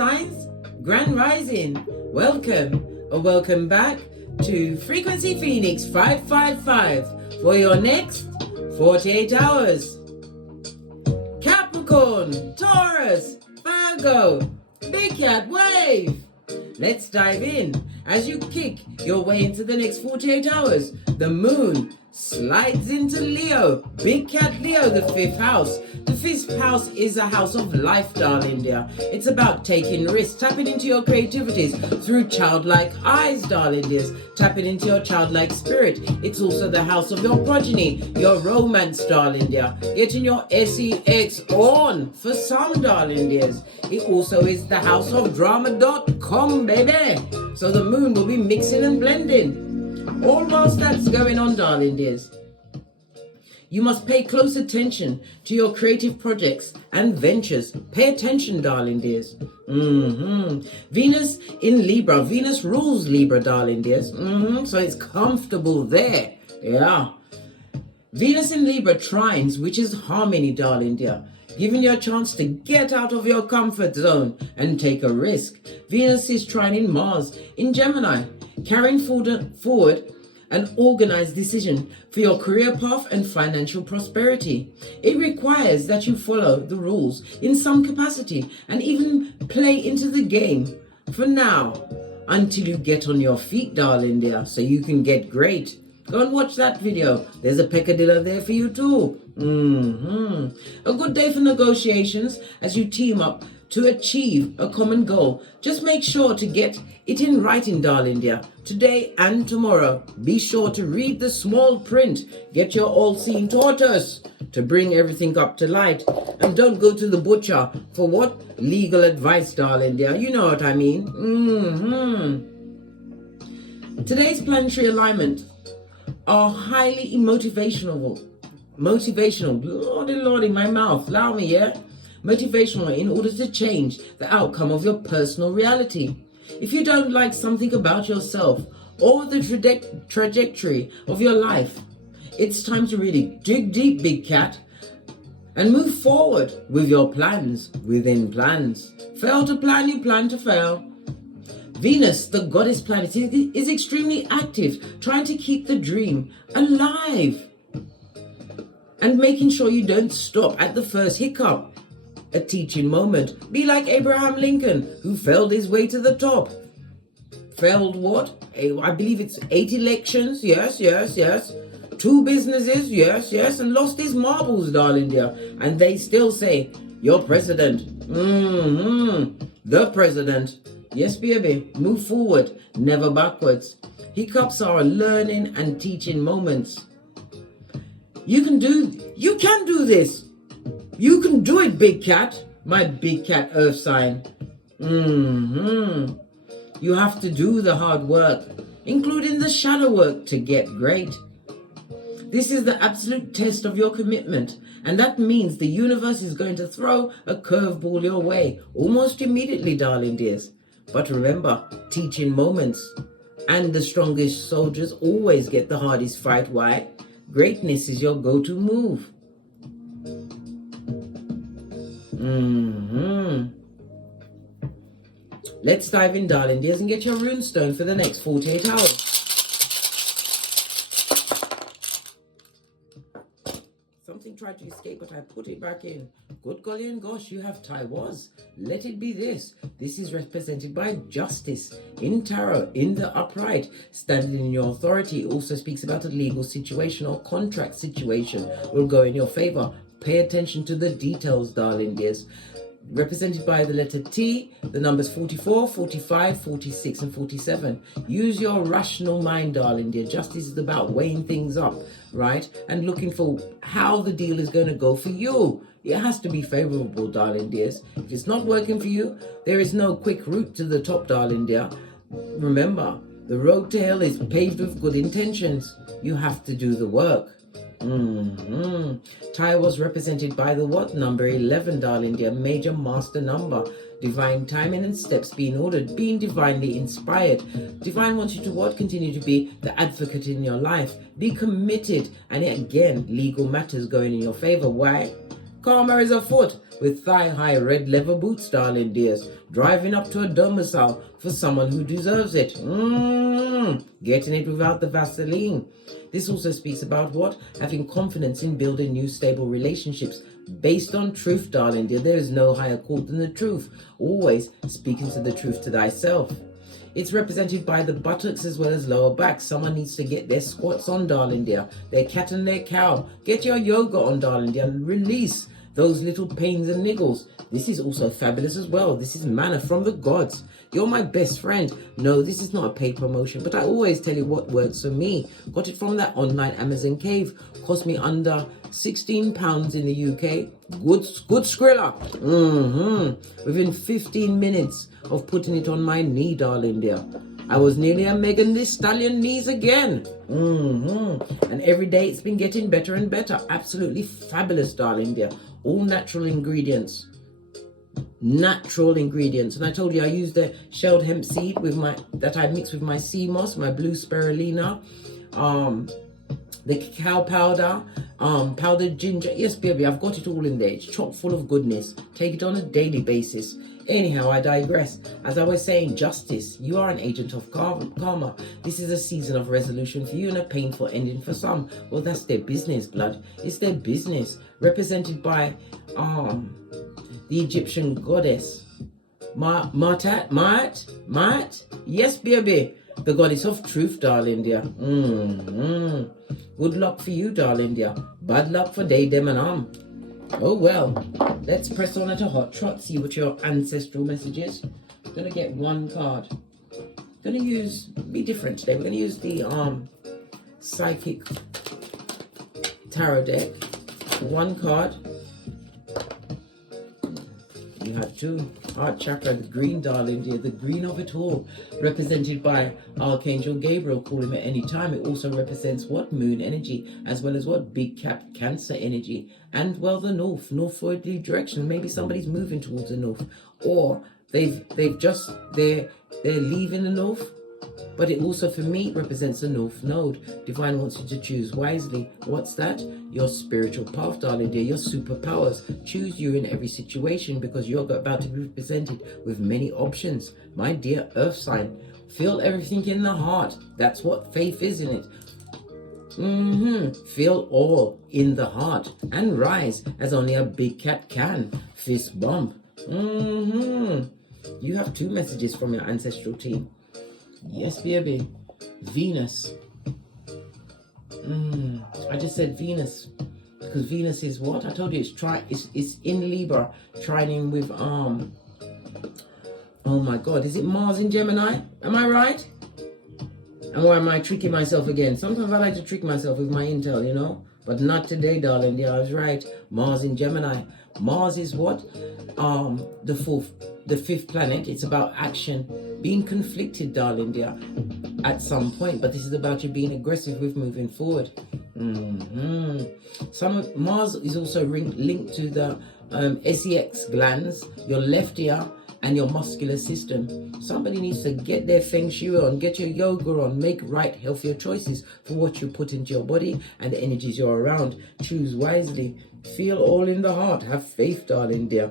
signs, Grand Rising, welcome or welcome back to Frequency Phoenix 555 for your next 48 hours. Capricorn, Taurus, Virgo, Big Cat Wave. Let's dive in. As you kick your way into the next 48 hours, the moon slides into Leo, Big Cat Leo, the 5th house. The 5th house is a house of life, darling dear. It's about taking risks, tapping into your creativities through childlike eyes, darling dears, tapping into your childlike spirit. It's also the house of your progeny, your romance, darling dear, getting your sex on for some, darling dears. It also is the house of drama.com, baby. So the moon will be mixing and blending. All whilst that's going on, darling dears, you must pay close attention to your creative projects and ventures. Pay attention, darling dears. Venus in Libra. Venus rules Libra, darling dears. So it's comfortable there. Yeah. Venus in Libra trines, which is harmony, darling dear, giving you a chance to get out of your comfort zone and take a risk. Venus is trining Mars in Gemini, carrying forward an organized decision for your career path and financial prosperity. It requires that you follow the rules in some capacity and even play into the game for now until you get on your feet, darling dear, so you can get great. Go and watch that video. There's a peccadillo there for you too. A good day for negotiations as you team up to achieve a common goal. Just make sure to get it in writing, darling dear, today and tomorrow. Be sure to read the small print. Get your all-seeing tortoise to bring everything up to light. And don't go to the butcher for what? Legal advice, darling dear. You know what I mean. Today's planetary alignment are highly motivational. Lordy, my mouth, allow me, yeah? Motivational in order to change the outcome of your personal reality. If you don't like something about yourself or the trajectory of your life, it's time to really dig deep, big cat, and move forward with your plans within plans. Fail to plan, you plan to fail. Venus, the goddess planet, is extremely active, trying to keep the dream alive and making sure you don't stop at the first hiccup. A teaching moment. Be like Abraham Lincoln, who failed his way to the top. Failed what? I believe it's 8 elections. Yes. 2 businesses. Yes. And lost his marbles, darling dear. And they still say, you're president. The president. Yes, baby. Move forward, never backwards. Hiccups are learning and teaching moments. You can do this. You can do it, big cat, my big cat earth sign. You have to do the hard work, including the shadow work, to get great. This is the absolute test of your commitment, and that means the universe is going to throw a curveball your way almost immediately, darling dears. But remember, teaching moments, and the strongest soldiers always get the hardest fight. Why? Greatness is your go-to move. Let's dive in, darling dears, and get your runestone for the next 48 hours. Something tried to escape, but I put it back in. Good golly and gosh, you have Taiwas. Let it be this. This is represented by justice in tarot, in the upright, standing in your authority. It also speaks about a legal situation or contract situation will go in your favor. Pay attention to the details, darling dears. Represented by the letter T, the numbers 44, 45, 46, and 47. Use your rational mind, darling dear. Justice is about weighing things up, right? And looking for how the deal is going to go for you. It has to be favorable, darling dears. If it's not working for you, there is no quick route to the top, darling dear. Remember, the road to hell is paved with good intentions. You have to do the work. Tai was represented by the what number? 11, darling dear. Major master number. Divine timing and steps being ordered, being divinely inspired. Divine wants you to what? Continue to be the advocate in your life. Be committed. And again, legal matters going in your favor. Why? Karma is afoot with thigh-high red leather boots, darling dears, driving up to a domicile for someone who deserves it. Getting it without the Vaseline. This also speaks about what? Having confidence in building new stable relationships based on truth, darling dear. There is no higher court than the truth. Always speaking to the truth to thyself. It's represented by the buttocks as well as lower back. Someone needs to get their squats on, darling dear. Their cat and their cow. Get your yoga on, darling dear. Release those little pains and niggles. This is also fabulous as well. This is manna from the gods. You're my best friend. No, this is not a paid promotion, but I always tell you what works for me. Got it from that online Amazon cave. Cost me under £16 in the UK. Good skrilla. Within 15 minutes of putting it on my knee, darling dear, I was nearly a Megan Thee Stallion knees again. And every day it's been getting better and better. Absolutely fabulous, darling dear. All natural ingredients. Natural ingredients. And I told you I used the shelled hemp seed that I mixed with my sea moss, my blue spirulina, the cacao powder, powdered ginger. Yes, baby, I've got it all in there. It's chock full of goodness. Take it on a daily basis. Anyhow, I digress. As I was saying, justice. You are an agent of karma. This is a season of resolution for you and a painful ending for some. Well, that's their business, blood. It's their business. Represented by the Egyptian goddess Maat. Yes, baby. The goddess of truth, darling dear. Good luck for you, darling dear. Bad luck for they, them, and Oh well, let's press on at a hot trot, see what your ancestral message is. Gonna get one card. Gonna be different today. We're gonna use the psychic tarot deck. One card. You have two. Heart chakra, the green, darling dear, the green of it all, represented by Archangel Gabriel. Call him at any time. It also represents what? Moon energy, as well as what? Big cap Cancer energy, and well, the northwardly direction. Maybe somebody's moving towards the north, or they're leaving the north. But it also, for me, represents the North Node. Divine wants you to choose wisely. What's that? Your spiritual path, darling dear. Your superpowers. Choose you in every situation, because you're about to be presented with many options. My dear Earth sign, feel everything in the heart. That's what faith is in it. Feel all in the heart and rise as only a big cat can. Fist bump. You have two messages from your ancestral team. Yes, baby. Venus. I just said Venus because Venus is what? I told you it's in Libra, trining with oh my God, is it Mars in Gemini? Am I right? Or am I tricking myself again? Sometimes I like to trick myself with my intel, you know, but not today, darling. Yeah, I was right. Mars in Gemini. Mars is what? The fifth planet. It's about action, being conflicted, darling dear, at some point. But this is about you being aggressive with moving forward. Mars is also linked to the SEX glands, your left ear, and your muscular system. Somebody needs to get their feng shui on, get your yoga on, make right, healthier choices for what you put into your body and the energies you're around. Choose wisely. Feel all in the heart. Have faith, darling dear,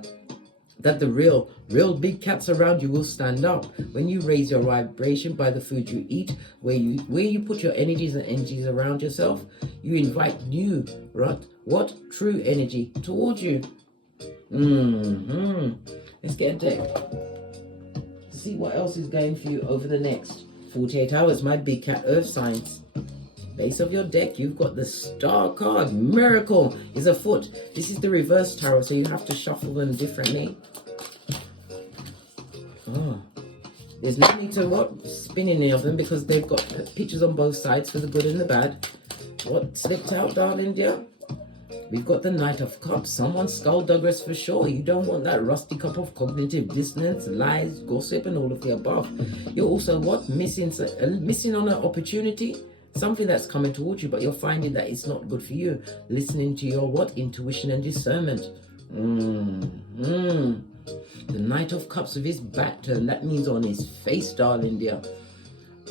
that the real big cats around you will stand up. When you raise your vibration by the food you eat, where you put your energies and energies around yourself, you invite new, true energy towards you. Let's get a deck to see what else is going for you over the next 48 hours, my big cat Earth signs. Base of your deck, you've got the Star card. Miracle is afoot. This is the reverse tarot, so you have to shuffle them differently. There's no need to spin any of them because they've got pictures on both sides for the good and the bad. What slipped out, darling dear? We've got the Knight of Cups. Someone's skullduggerous for sure. You don't want that rusty cup of cognitive dissonance, lies, gossip, and all of the above. You're also missing on an opportunity. Something that's coming towards you, but you're finding that it's not good for you. Listening to your intuition and discernment. The Knight of Cups with his back turned. That means on his face, darling dear.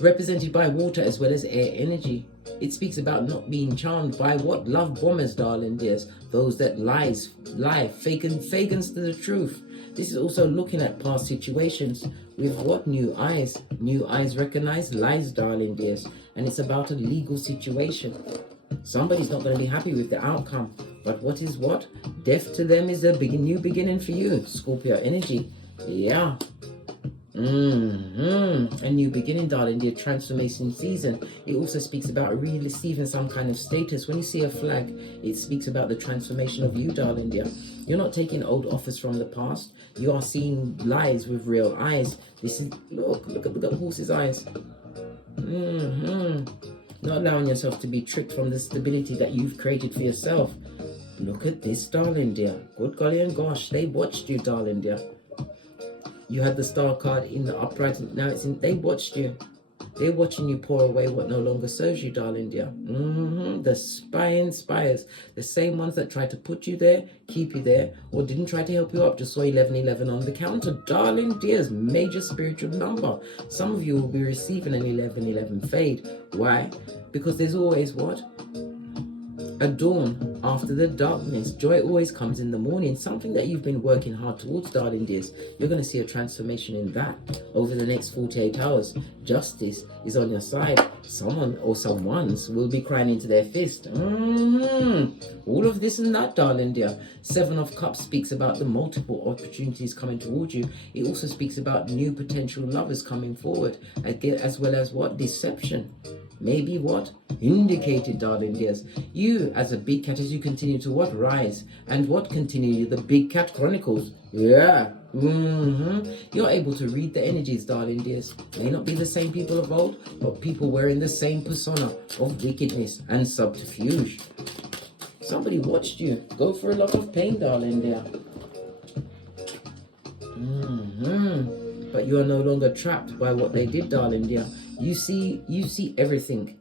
represented by water as well as air energy. It speaks about not being charmed by what? Love bombers, darling dears. Those that lie, fagans to the truth. This is also looking at past situations with what? New eyes. New eyes recognize lies, darling dears. And it's about a legal situation. Somebody's not going to be happy with the outcome. But what is what? Death to them is a new beginning for you. Scorpio energy. Yeah. A new beginning, darling dear. Transformation season. It also speaks about receiving some kind of status. When you see a flag, it speaks about the transformation of you, darling dear. You're not taking old offers from the past. You are seeing lies with real eyes. This is, look at the horse's eyes. Not allowing yourself to be tricked from the stability that you've created for yourself. Look at this, darling dear. Good golly and gosh, they watched you, darling dear. You had the star card in the upright, now it's in, they watched you. They're watching you pour away what no longer serves you, darling dear. The spying spires, the same ones that tried to put you there, keep you there, or didn't try to help you up, just saw 1111 on the counter. Darling dears, major spiritual number. Some of you will be receiving an 1111 fade. Why? Because there's always what? A dawn after the darkness. Joy always comes in the morning. Something that you've been working hard towards, darling dears. You're going to see a transformation in that over the next 48 hours. Justice is on your side. Someone or someone's will be crying into their fist. All of this and that, darling dear. 7 of Cups speaks about the multiple opportunities coming towards you. It also speaks about new potential lovers coming forward, as well as what? Deception. Maybe what? Indicated, darling dears. You, as a big cat, as you continue to what? Rise. And what? Continue the Big Cat Chronicles. Yeah. You're able to read the energies, darling dears. May not be the same people of old, but people wearing the same persona of wickedness and subterfuge. Somebody watched you go through a lot of pain, darling dear. But you are no longer trapped by what they did, darling dear. You see everything.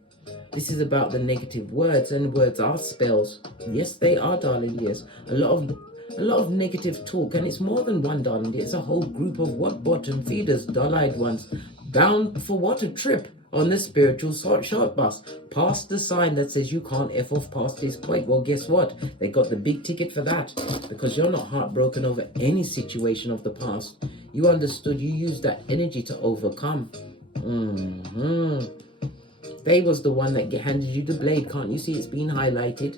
This is about the negative words, and words are spells. Yes, they are, darling dears. A lot of negative talk, and it's more than one, darling dear. It's a whole group of what? Bottom feeders, dull-eyed ones, bound for what? A trip on the spiritual short bus, past the sign that says you can't F off past this point. Well, guess what? They got the big ticket for that, because you're not heartbroken over any situation of the past. You understood. You used that energy to overcome. They was the one that handed you the blade. Can't you see it's been highlighted?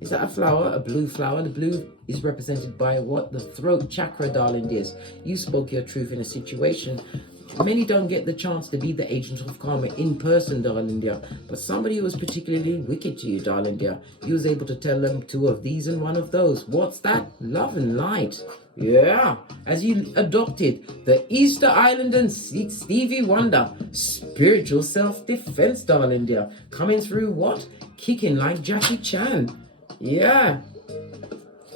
Is that a flower? A blue flower? The blue is represented by what? The throat chakra, darling dears. You spoke your truth in a situation. Many don't get the chance to be the agent of karma in person, darling dear. But somebody who was particularly wicked to you, darling dear, you was able to tell them 2 of these and 1 of those. What's that? Love and light. Yeah, as you adopted the Easter Island and Stevie Wonder, spiritual self-defense, darling dear, coming through what? Kicking like Jackie Chan. Yeah,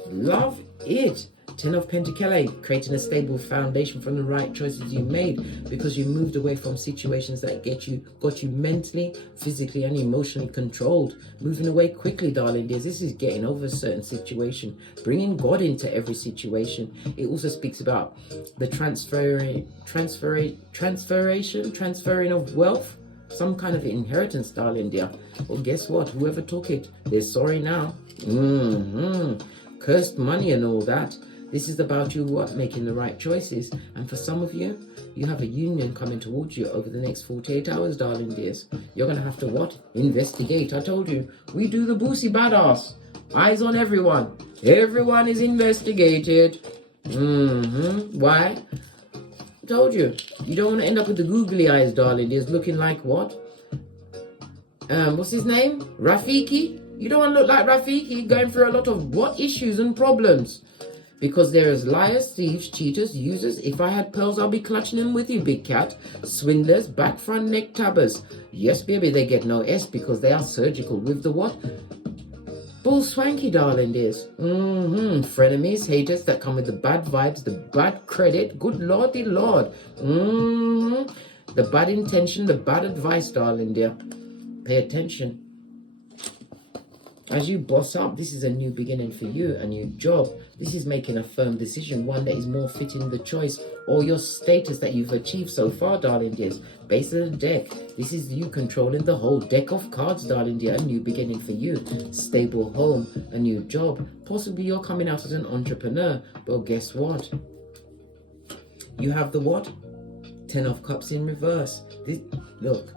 love it. 10 of Pentacles, creating a stable foundation from the right choices you made, because you moved away from situations that got you mentally, physically, and emotionally controlled. Moving away quickly, darling dears. This is getting over a certain situation, bringing God into every situation. It also speaks about the transferring of wealth, some kind of inheritance, darling dear. Well, guess what? Whoever took it, they're sorry now. Cursed money and all that. This is about you, what? Making the right choices. And for some of you, you have a union coming towards you over the next 48 hours, darling dears. You're going to have to what? Investigate. I told you, we do the boosie badass. Eyes on everyone. Everyone is investigated. Why? I told you, you don't want to end up with the googly eyes, darling dears, looking like what? What's his name? Rafiki? You don't want to look like Rafiki, going through a lot of what? Issues and problems. Because there is liars, thieves, cheaters, users. If I had pearls, I'll be clutching them with you, big cat. Swindlers, back front neck tabbers. Yes, baby, they get no S because they are surgical with the what? Bull swanky, darling dears. Frenemies, haters that come with the bad vibes, the bad credit. Good lordy lord. The bad intention, the bad advice, darling dear. Pay attention. As you boss up, this is a new beginning for you, a new job. This is making a firm decision, one that is more fitting the choice or your status that you've achieved so far, darling dears. Base of the deck, this is you controlling the whole deck of cards, darling dear. A new beginning for you. Stable home, a new job. Possibly you're coming out as an entrepreneur. Well, guess what? You have the what? 10 of Cups in reverse. Look.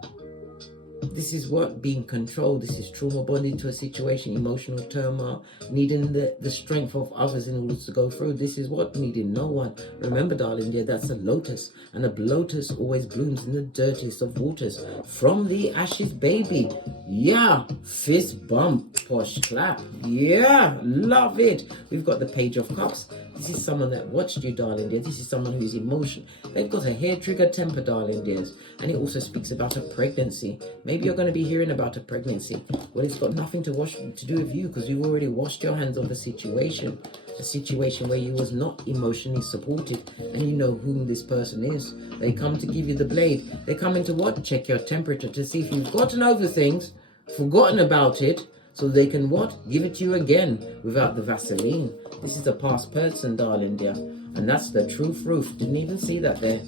This is what? Being controlled. This is trauma bonded to a situation, emotional turmoil, needing the strength of others in order to go through. This is what? Needing no one. Remember, darling dear, that's a lotus. And a lotus always blooms in the dirtiest of waters. From the ashes, baby. Yeah. Fist bump. Posh clap. Yeah. Love it. We've got the Page of Cups. This is someone that watched you, darling dear. This is someone who's emotional. They've got a hair trigger temper, darling dears. And it also speaks about a pregnancy. Maybe you're going to be hearing about a pregnancy. Well, it's got nothing to do with you, because you've already washed your hands of a situation. A situation where you was not emotionally supported, and you know whom this person is. They come to give you the blade. They come in to what? Check your temperature to see if you've gotten over things, forgotten about it, so they can what? Give it to you again without the Vaseline. This is a past person, darling dear. And that's the truth roof. Didn't even see that there.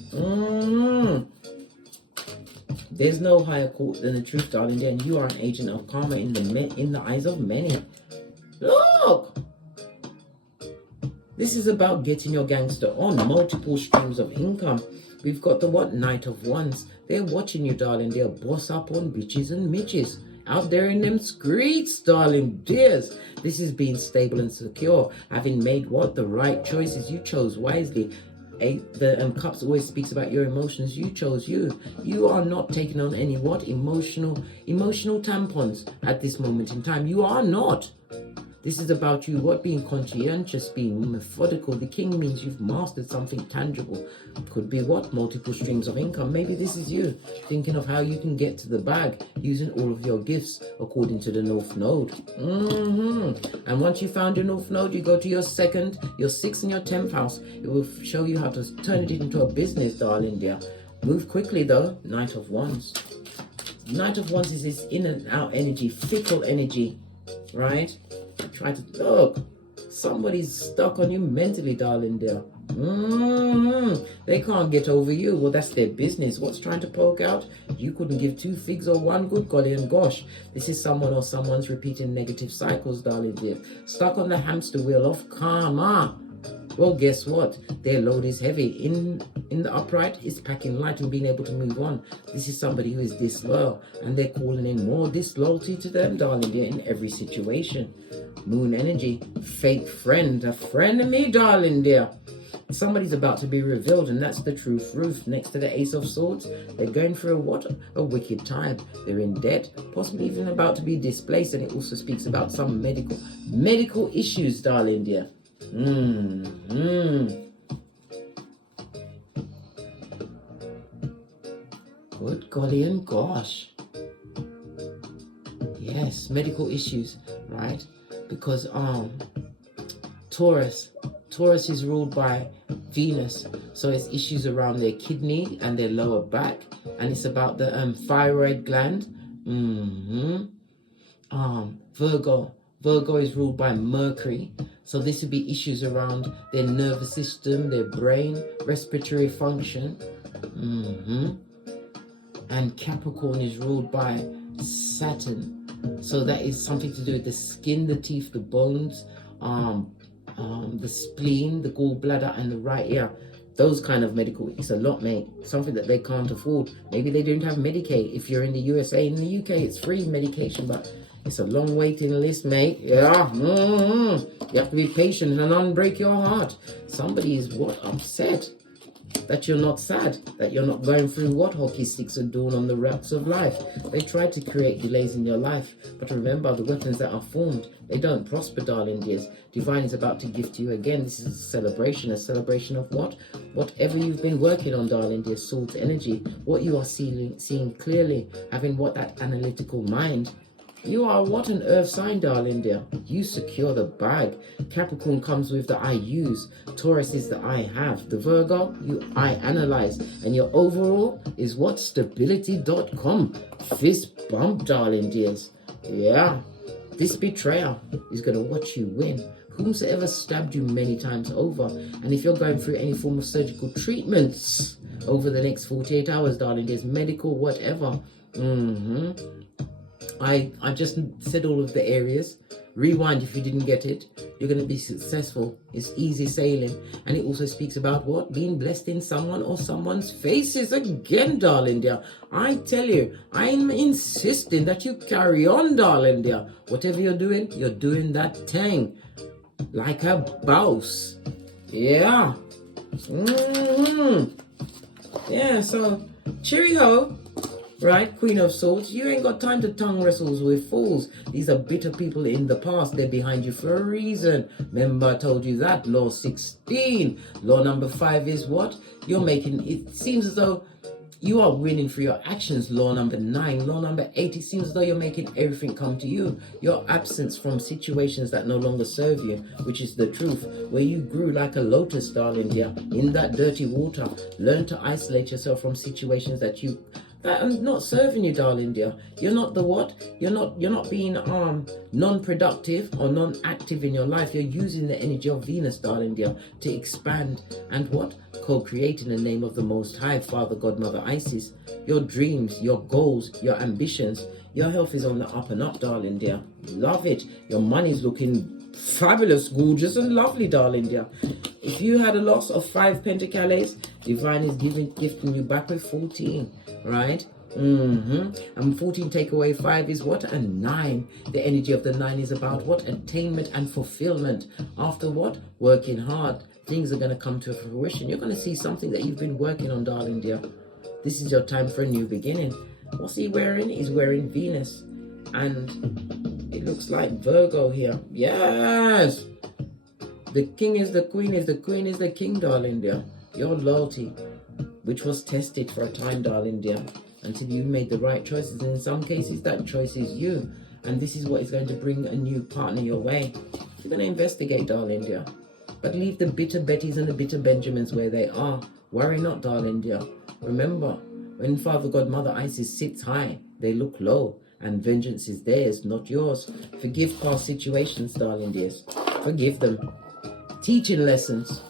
There's no higher court than the truth, darling dear. And you are an agent of karma in the eyes of many. Look! This is about getting your gangster on. Multiple streams of income. We've got the what? Knight of Wands. They're watching you, darling dear. Boss up on bitches and midges. Out there in them streets, darling dears. This is being stable and secure. Having made what? The right choices. You chose wisely. The Cups always speaks about your emotions. You chose you. You are not taking on any what? Emotional tampons at this moment in time. You are not. This is about you, what? Being conscientious, being methodical. The King means you've mastered something tangible. Could be what? Multiple streams of income. Maybe this is you thinking of how you can get to the bag using all of your gifts according to the North Node. And once you found your North Node, you go to your 2nd, your 6th and your 10th house. It will show you how to turn it into a business, darling dear. Move quickly though. Knight of Wands. Knight of Wands is this in and out energy, fickle energy, right? Try to look. Somebody's stuck on you mentally, darling dear. They can't get over you. Well, that's their business. What's trying to poke out? You couldn't give 2 figs or 1 good golly and gosh. This is someone or someone's repeating negative cycles, darling dear. Stuck on the hamster wheel of karma. Well, guess what? Their load is heavy. In the upright, it's packing light and being able to move on. This is somebody who is disloyal, and they're calling in more disloyalty to them, darling dear, in every situation. Moon energy, fake friend, a friend of me, darling dear. Somebody's about to be revealed, and that's the truth roof. Next to the Ace of Swords, they're going through a wicked time. They're in debt, possibly even about to be displaced, and it also speaks about some medical issues, darling dear. Good golly and gosh. Yes, medical issues, right? Because Taurus is ruled by Venus, so it's issues around their kidney and their lower back, and it's about the thyroid gland. Virgo is ruled by Mercury, so this would be issues around their nervous system, their brain, respiratory function. And Capricorn is ruled by Saturn, so that is something to do with the skin, the teeth, the bones, the spleen, the gallbladder, and the right ear. Those kind of medical, it's a lot, mate. Something that they can't afford. Maybe they don't have Medicaid. If you're in the USA, in the UK, it's free medication, but it's a long waiting list, mate. Yeah. You have to be patient and unbreak your heart. Somebody is upset that you're not sad, that you're not going through what hockey sticks are doing on the rocks of life. They try to create delays in your life, but remember, the weapons that are formed, they don't prosper, darling dears. Divine is about to gift you again. This is a celebration of what? Whatever you've been working on, darling dear. Salt energy, what you are seeing clearly, having that analytical mind. You are what? An earth sign, darling dear. You secure the bag. Capricorn comes with the I use. Taurus is the I have. The Virgo, I analyze. And your overall is what? Stability.com. Fist bump, darling dears. Yeah. This betrayer is going to watch you win. Whomsoever stabbed you many times over. And if you're going through any form of surgical treatments over the next 48 hours, darling, there's medical, whatever. I just said all of the areas. Rewind if you didn't get it. You're going to be successful. It's easy sailing. And it also speaks about what? Being blessed in someone or someone's faces. Again, darling dear. I tell you, I'm insisting that you carry on, darling dear. Whatever you're doing that thing. Like a boss. Yeah. Yeah, so cheerio. Right, Queen of Swords, you ain't got time to tongue wrestles with fools. These are bitter people in the past. They're behind you for a reason. Remember, I told you that. Law 16. Law number 5 is what? You're making, it seems as though you are winning for your actions. Law number 9. Law number 8, it seems as though you're making everything come to you. Your absence from situations that no longer serve you, which is the truth. Where you grew like a lotus, darling dear, in that dirty water. Learn to isolate yourself from situations that are not serving you, darling dear. You're not the what? You're not being non-productive or non-active in your life. You're using the energy of Venus, darling dear, to expand and what? Co-create in the name of the Most High, Father, God, Mother, Isis. Your dreams, your goals, your ambitions. Your health is on the up and up, darling dear. Love it. Your money's looking fabulous, gorgeous, and lovely, darling dear. If you had a loss of 5 pentacles, Divine is gifting you back with 14. Right? And 14 take away 5 is what? A 9. The energy of the 9 is about what? Attainment and fulfillment. After what? Working hard. Things are going to come to fruition. You're going to see something that you've been working on, darling dear. This is your time for a new beginning. What's he wearing? He's wearing Venus. And it looks like Virgo here. Yes! The king is the queen, is the queen is the king, darling dear. Your loyalty, which was tested for a time, darling dear, until you made the right choices. And in some cases, that choice is you. And this is what is going to bring a new partner your way. You're going to investigate, darling dear. But leave the bitter Bettys and the bitter Benjamins where they are. Worry not, darling dear. Remember, when Father, God, Mother, Isis sits high, they look low. And vengeance is theirs, not yours. Forgive past situations, darling dears. Forgive them. Teaching lessons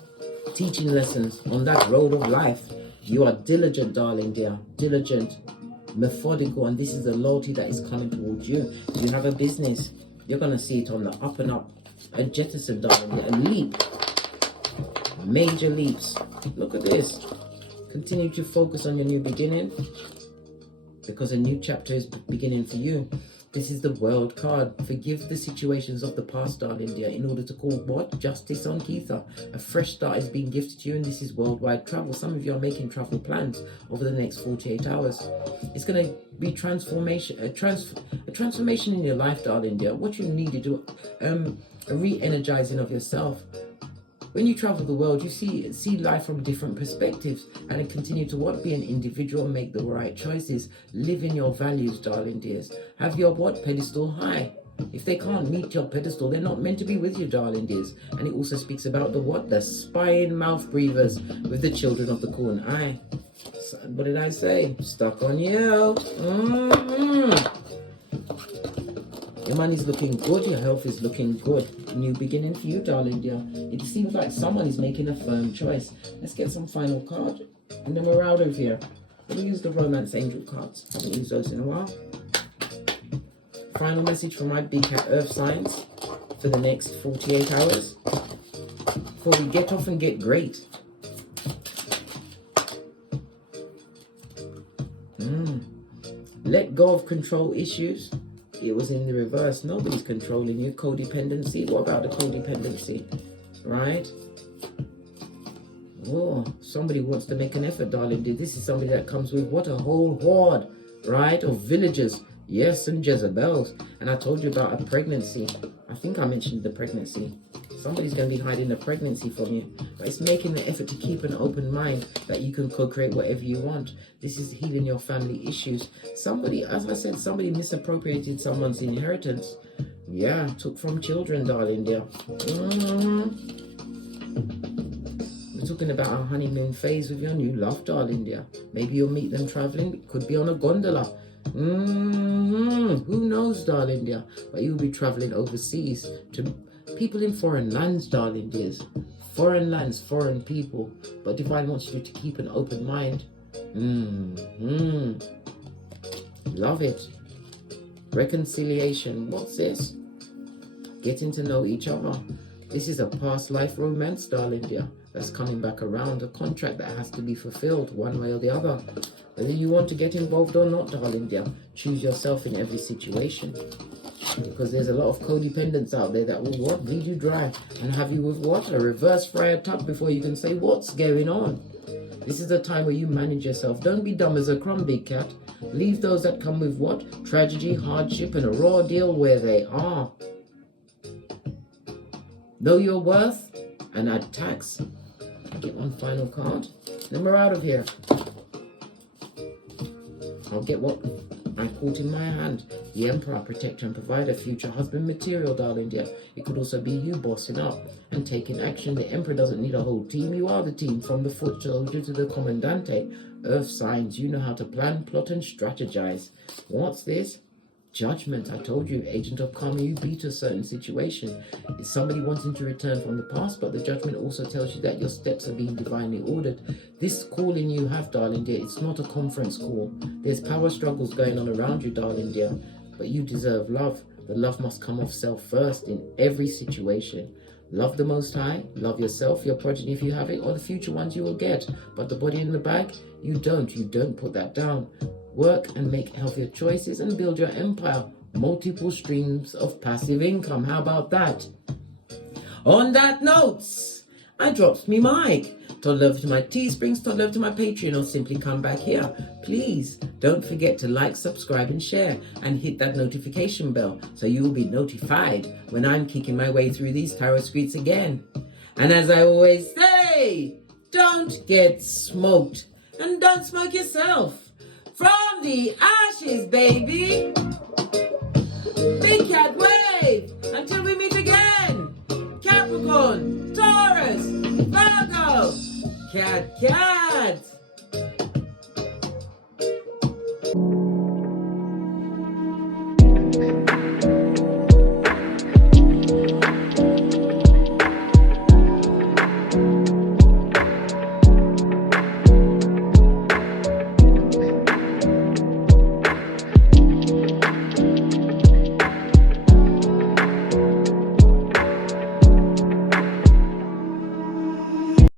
on that road of life. You are diligent, darling dear. Diligent, methodical, and this is the loyalty that is coming towards you. You have a business. You're going to see it on the up and up. A jettison, darling dear. A leap. Major leaps. Look at this. Continue to focus on your new beginning, because a new chapter is beginning for you. This is the World card. Forgive the situations of the past, darling dear, in order to call what? Justice on Keitha. A fresh start is being gifted to you, and this is worldwide travel. Some of you are making travel plans over the next 48 hours. It's going to be transformation, a transformation in your life, darling dear. What you need to do, a re-energizing of yourself. When you travel the world, you see life from different perspectives, and continue to what? Be an individual, make the right choices, live in your values, darling dears. Have your what? Pedestal high. If they can't meet your pedestal, they're not meant to be with you, darling dears. And it also speaks about the what? The spying mouth breathers with the children of the corn eye. So, what did I say? Stuck on you. Your money's looking good, your health is looking good. New beginning for you, darling dear. It seems like someone is making a firm choice. Let's get some final card. And then we're out of here. We'll use the Romance Angel cards. Haven't used those in a while. Final message from my big cat Earth signs for the next 48 hours. Before we get off and get great. Let go of control issues. It was in the reverse. Nobody's controlling you. Codependency. What about the codependency? Right? Oh, somebody wants to make an effort, darling. This is somebody that comes with what? A whole horde, right? Of villagers. Yes, and Jezebels. And I told you about a pregnancy. I think I mentioned the pregnancy. Somebody's going to be hiding a pregnancy from you. But it's making the effort to keep an open mind that you can co-create whatever you want. This is healing your family issues. Somebody, as I said, somebody misappropriated someone's inheritance. Yeah, took from children, darling dear. We're talking about a honeymoon phase with your new love, darling dear. Maybe you'll meet them traveling. It could be on a gondola. Who knows, darling dear? But you'll be traveling overseas to people in foreign lands, darling dears. Foreign lands, foreign people. But Divine wants you to keep an open mind. Love it. Reconciliation. What's this? Getting to know each other. This is a past life romance, darling dear, that's coming back around. A contract that has to be fulfilled one way or the other. Whether you want to get involved or not, darling dear, choose yourself in every situation. Because there's a lot of codependents out there that will what? Bleed you dry and have you with what? A reverse fryer tub before you can say what's going on. This is a time where you manage yourself. Don't be dumb as a crumb, big cat. Leave those that come with what? Tragedy, hardship, and a raw deal where they are. Know your worth and add tax. Get one final card. Then we're out of here. I'll get what I caught in my hand. The Emperor, protector and provider, future husband material, darling dear. It could also be you bossing up and taking action. The Emperor doesn't need a whole team. You are the team, from the foot soldier to the commandante. Earth signs, you know how to plan, plot and strategize. What's this? Judgment. I told you, agent of karma, you beat a certain situation. It's somebody wanting to return from the past, but the judgment also tells you that your steps are being divinely ordered. This calling you have, darling dear, it's not a conference call. There's power struggles going on around you, darling dear, but you deserve love. The love must come off self first in every situation. Love the Most High, love yourself, your progeny if you have it, or the future ones you will get. But the body in the bag, you don't put that down. Work and make healthier choices and build your empire. Multiple streams of passive income. How about that? On that note, I drops me mic. Todd love to my Teesprings, Todd love to my Patreon, or simply come back here. Please don't forget to like, subscribe and share and hit that notification bell so you will be notified when I'm kicking my way through these tarot streets again. And as I always say, don't get smoked and don't smoke yourself. From the ashes, baby. Big cat wave. Until we meet again. Capricorn, Taurus, Virgo, cat.